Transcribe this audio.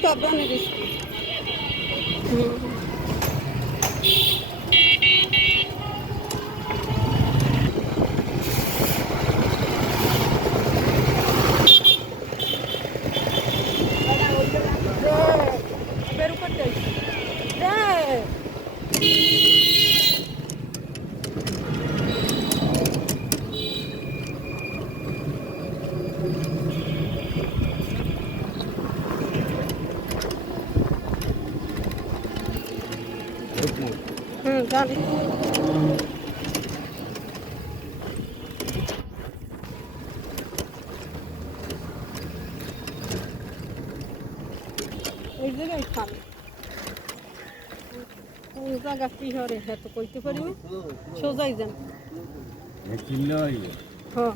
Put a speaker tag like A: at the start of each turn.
A: তো আপনার গেছি হুম বেরু এই জায়গায় খান কোন জায়গা কি হরে হ্যাঁ তো কইতে পারি সোজাই যান। হ্যাঁ।